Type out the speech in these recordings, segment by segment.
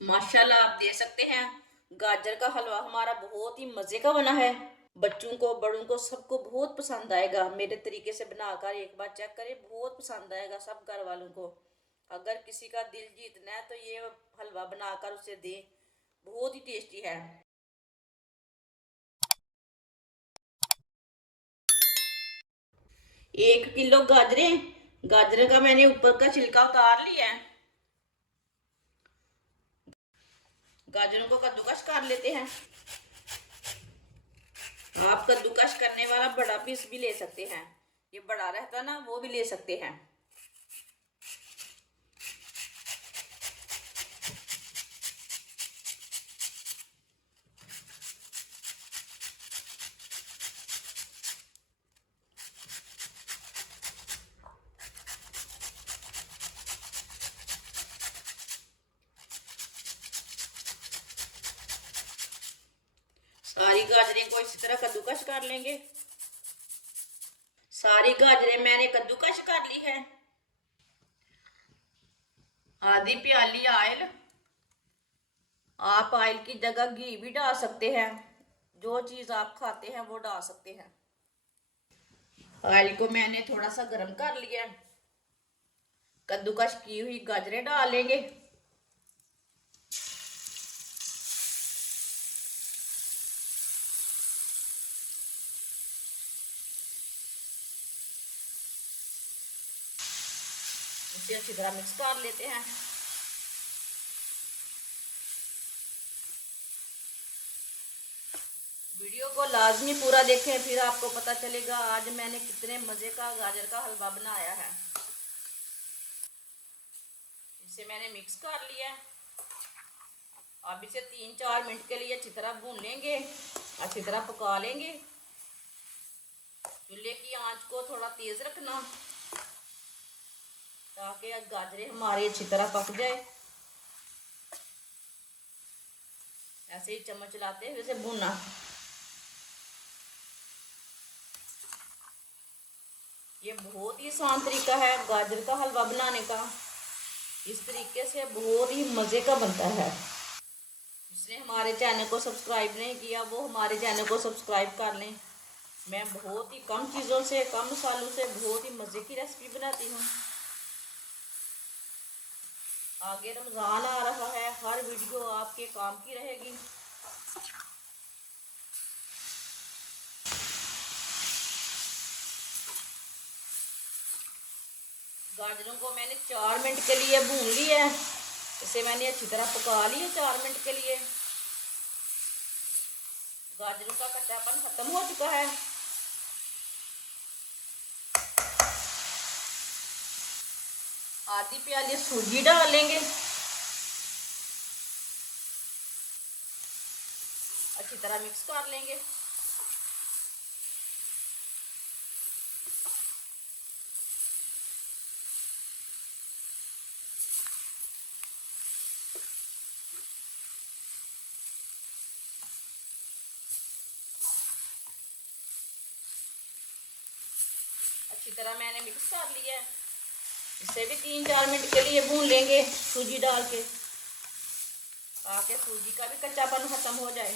माशाल्लाह आप देख सकते हैं गाजर का हलवा हमारा बहुत ही मजे का बना है। बच्चों को बड़ों को सबको बहुत पसंद आएगा। मेरे तरीके से बनाकर एक बार चेक करें, बहुत पसंद आएगा सब घर वालों को। अगर किसी का दिल जीतना है तो ये हलवा बनाकर उसे दें, बहुत ही टेस्टी है। 1 किलो गाजरें, गाजर का मैंने ऊपर का छिलका उतार लिया है। गाजरों को कद्दूकस कर लेते हैं। आप कद्दूकस करने वाला बड़ा पीस भी ले सकते हैं, ये बड़ा रहता ना वो भी ले सकते हैं। सारी गाजरें को इस तरह कद्दूकस कर लेंगे। सारी गाजरें मैंने कद्दूकस कर ली है। आधी प्याली ऑयल, आप ऑयल की जगह घी भी डाल सकते हैं, जो चीज आप खाते हैं वो डाल सकते हैं। ऑयल को मैंने थोड़ा सा गर्म कर लिया, कद्दूकस की हुई गाजरें डाल लेंगे। इसे अच्छी तरह मिक्स कर लेते हैं। वीडियो को लाजमी पूरा देखें, फिर आपको पता चलेगा आज मैंने कितने मजे का गाजर का हलवा बनाया है। इसे मैंने मिक्स कर लिया। अब इसे 3-4 मिनट के लिए अच्छी तरह भून लेंगे, अच्छी तरह पका लेंगे। चूल्हे की आंच को थोड़ा तेज रखना ताकि गाजरें हमारी अच्छी तरह पक जाए। ऐसे ही चम्मच चलाते हुए इसे भूनना। ये बहुत ही आसान तरीका है गाजर का हलवा बनाने का। इस तरीके से बहुत ही मज़े का बनता है। जिसने हमारे चैनल को सब्सक्राइब नहीं किया वो हमारे चैनल को सब्सक्राइब कर लें। मैं बहुत ही कम चीज़ों से, कम मसालों से बहुत ही मज़े की रेसिपी बनाती हूँ। आगे रमज़ान आ रहा है, हर वीडियो आपके काम की रहेगी। गाजरों को मैंने 4 मिनट के लिए भून लिया है। इसे मैंने अच्छी तरह पका लिया 4 मिनट के लिए। गाजरों का कच्चापन खत्म हो चुका है। आधी प्याली सूजी डाल लेंगे, अच्छी तरह मिक्स कर लेंगे। अच्छी तरह मैंने मिक्स कर लिया है। इसे भी 3-4 मिनट के लिए भून लेंगे सूजी डाल के, ताकि सूजी का भी कच्चापन खत्म हो जाए।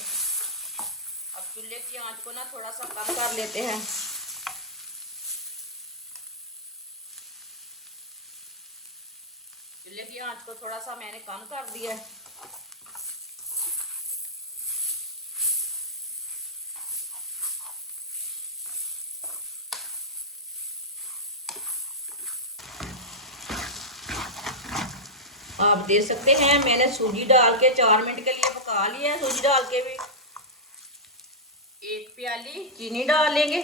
अब चूल्हे की आंच को ना थोड़ा सा कम कर लेते हैं। चूल्हे की आंच को थोड़ा सा मैंने कम कर दिया है। आप देख सकते हैं मैंने सूजी डाल के 4 मिनट के लिए पका लिया है। सूजी डाल के भी 1 प्याली चीनी डाल लेंगे।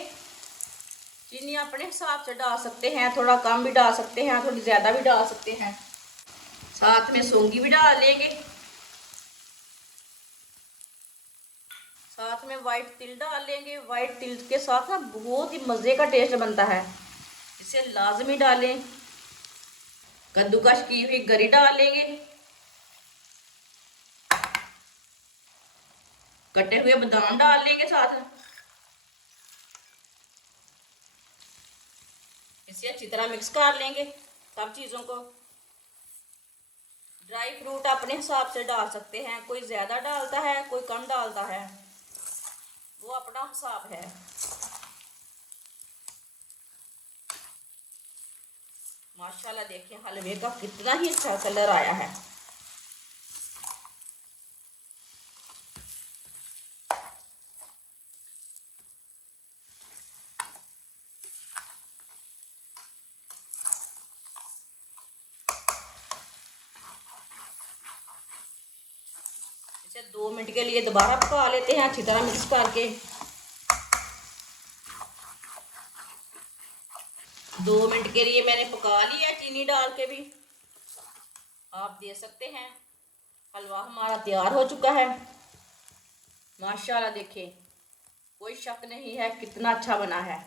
चीनी अपने हिसाब से डाल सकते हैं, थोड़ा कम भी डाल सकते हैं, थोड़ी ज़्यादा भी डाल सकते हैं। साथ में सौंगी भी डाल लेंगे। साथ में वाइट तिल डाल लेंगे। वाइट तिल के साथ ना बहुत ही मज़े का टेस्ट बनता है, इसे लाजमी डालें। कद्दूकस की हुई गरी डाल लेंगे। कटे हुए बादाम डाल लेंगे साथ। इसे अच्छी तरह मिक्स कर लेंगे सब चीज़ों को। ड्राई फ्रूट अपने हिसाब से डाल सकते हैं, कोई ज़्यादा डालता है कोई कम डालता है, वो अपना हिसाब है। माशाल्लाह देखिए हलवे का कितना ही अच्छा कलर आया है। इसे 2 मिनट के लिए दोबारा पका लेते हैं अच्छी तरह मिक्स करके। 2 मिनट के लिए मैंने पका लिया चीनी डाल के भी, आप दे सकते हैं। हलवा हमारा तैयार हो चुका है। माशाल्लाह देखिए कोई शक नहीं है कितना अच्छा बना है।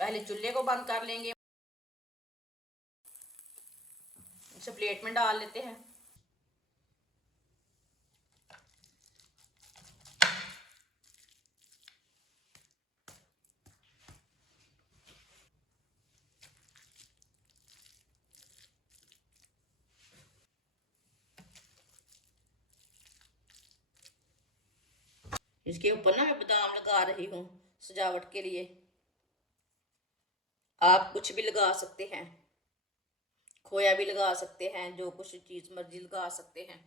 पहले चूल्हे को बंद कर लेंगे, इसे प्लेट में डाल लेते हैं। इसके ऊपर ना मैं बादाम लगा रही हूँ सजावट के लिए, आप कुछ भी लगा सकते हैं, खोया भी लगा सकते हैं, जो कुछ चीज मर्जी लगा सकते हैं।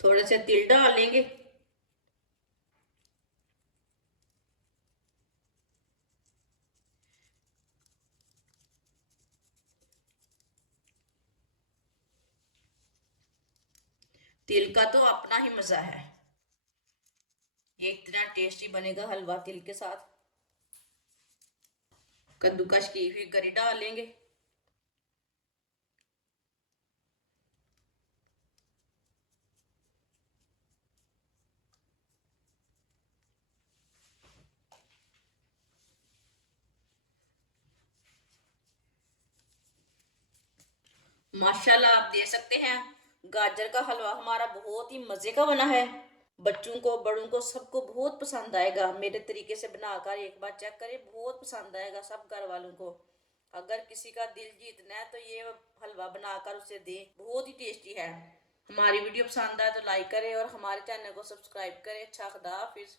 थोड़े से तिल डाल लेंगे। तिल का तो अपना ही मजा है, ये इतना टेस्टी बनेगा हलवा तिल के साथ। कद्दूकश की हुई गरी डाल लेंगे। माशाल्लाह आप दे सकते हैं, गाजर का हलवा हमारा बहुत ही मजे का बना है। बच्चों को बड़ों को सबको बहुत पसंद आएगा। मेरे तरीके से बनाकर एक बार चेक करें, बहुत पसंद आएगा सब घर वालों को। अगर किसी का दिल जीतना है तो ये हलवा बनाकर उसे दे, बहुत ही टेस्टी है। हमारी वीडियो पसंद आए तो लाइक करें और हमारे चैनल को सब्सक्राइब करें। अच्छा, खुदा हाफिज।